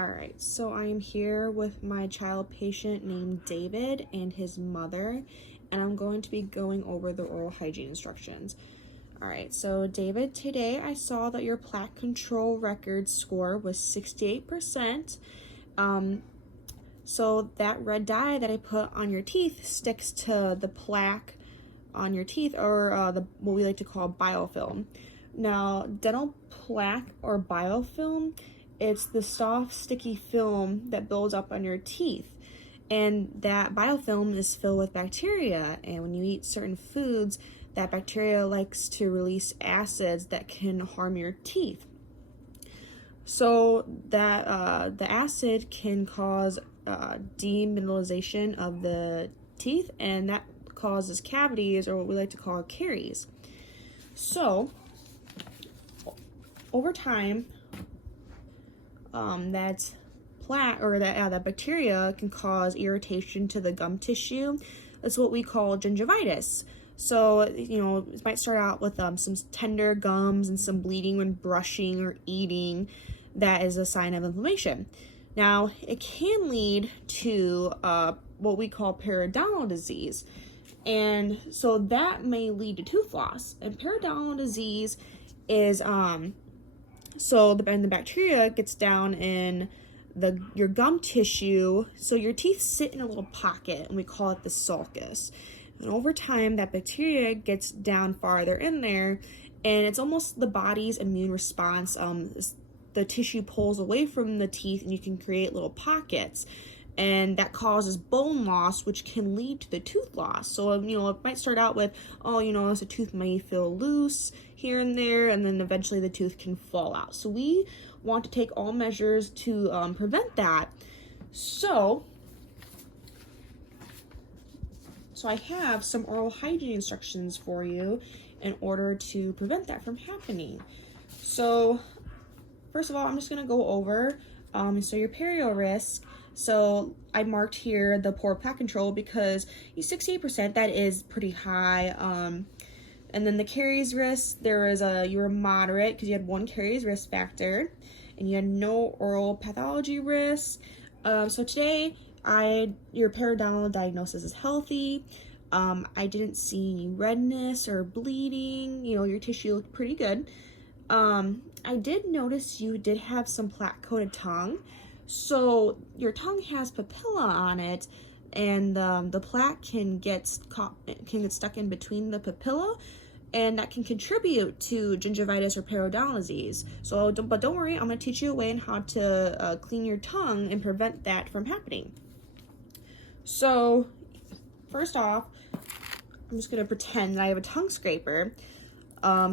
Alright, so I am here with my child patient named David and his mother, and I'm going to be going over the oral hygiene instructions. Alright, so David, today I saw that your plaque control record score was 68%. So that red dye that I put on your teeth sticks to the plaque on your teeth, or what we like to call biofilm. Now, dental plaque or biofilm, it's the soft, sticky film that builds up on your teeth. And that biofilm is filled with bacteria. And when you eat certain foods, that bacteria likes to release acids that can harm your teeth. So that the acid can cause demineralization of the teeth, and that causes cavities, or what we like to call caries. So over time, that plaque or that bacteria can cause irritation to the gum tissue. That's what we call gingivitis. So, it might start out with some tender gums and some bleeding when brushing or eating. That is a sign of inflammation. Now, it can lead to what we call periodontal disease. And so that may lead to tooth loss. And periodontal disease is so the bacteria gets down in your gum tissue, so your teeth sit in a little pocket, and we call it the sulcus. And over time, that bacteria gets down farther in there, and it's almost the body's immune response. The tissue pulls away from the teeth, and you can create little pockets, and that causes bone loss, which can lead to the tooth loss. So, it might start out with, a tooth may feel loose here and there, and then eventually the tooth can fall out. So we want to take all measures to prevent that. So I have some oral hygiene instructions for you in order to prevent that from happening. So first of all, I'm just going to go over so your perio risk. So I marked here the poor plaque control because 68%, that is pretty high. And then the caries risk, you were moderate because you had 1 caries risk factor, and you had no oral pathology risk. So today, your periodontal diagnosis is healthy. I didn't see any redness or bleeding. Your tissue looked pretty good. I did notice you did have some plaque-coated tongue. So your tongue has papilla on it, and the plaque can get stuck in between the papilla, and that can contribute to gingivitis or periodontal disease. But don't worry, I'm going to teach you a way on how to clean your tongue and prevent that from happening. So first off, I'm just going to pretend that I have a tongue scraper.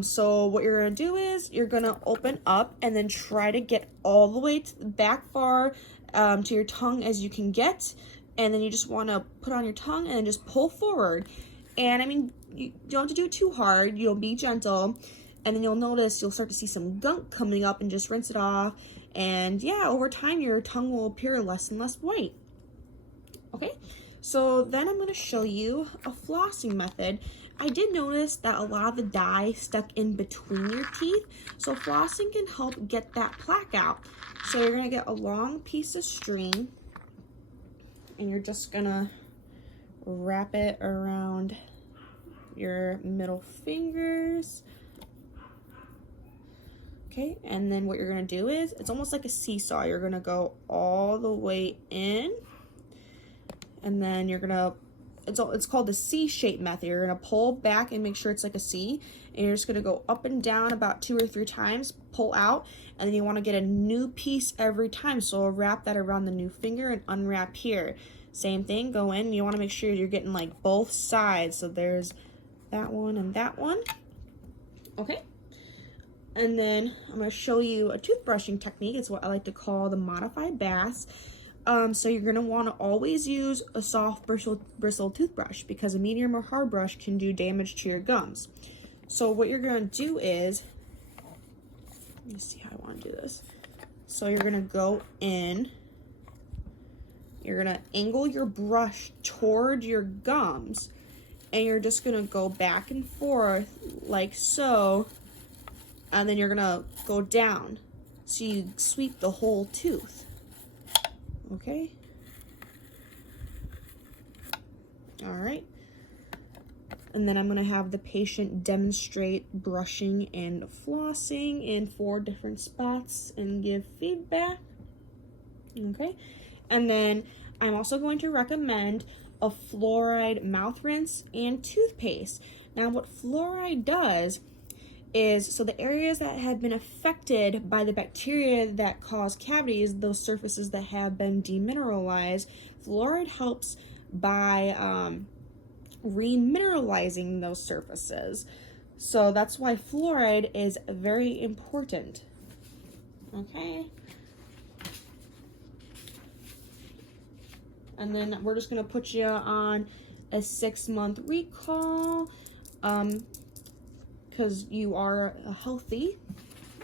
So what you're going to do is you're going to open up and then try to get all the way back far to your tongue as you can get. And then you just want to put on your tongue and then just pull forward. And you don't have to do it too hard. You'll be gentle. And then you'll notice you'll start to see some gunk coming up, and just rinse it off. And yeah, over time your tongue will appear less and less white. Okay, so then I'm going to show you a flossing method. I did notice that a lot of the dye stuck in between your teeth, so flossing can help get that plaque out. So you're going to get a long piece of string, and you're just going to wrap it around your middle fingers. Okay, and then what you're going to do is, it's almost like a seesaw. You're going to go all the way in, and then you're going to, it's called the C-shape method. You're going to pull back and make sure it's like a C, and you're just going to go up and down about 2 or 3 times, pull out, and then you want to get a new piece every time. So wrap that around the new finger and unwrap here. Same thing, go in, you want to make sure you're getting like both sides. So there's that one and that one. Okay. And then I'm going to show you a toothbrushing technique. It's what I like to call the modified bass. So you're going to want to always use a soft bristle toothbrush, because a medium or hard brush can do damage to your gums. So what you're going to do is, let me see how I want to do this. So you're going to go in, you're going to angle your brush toward your gums, and you're just going to go back and forth like so, and then you're going to go down so you sweep the whole tooth. Okay. All right. And then I'm going to have the patient demonstrate brushing and flossing in 4 different spots and give feedback. Okay. And then I'm also going to recommend a fluoride mouth rinse and toothpaste. Now, what fluoride does is, so the areas that have been affected by the bacteria that cause cavities, those surfaces that have been demineralized, fluoride helps by remineralizing those surfaces. So that's why fluoride is very important. Okay. And then we're just going to put you on a 6-month recall because you are healthy.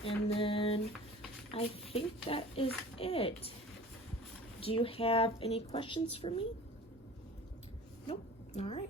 And then I think that is it. Do you have any questions for me? Nope. All right.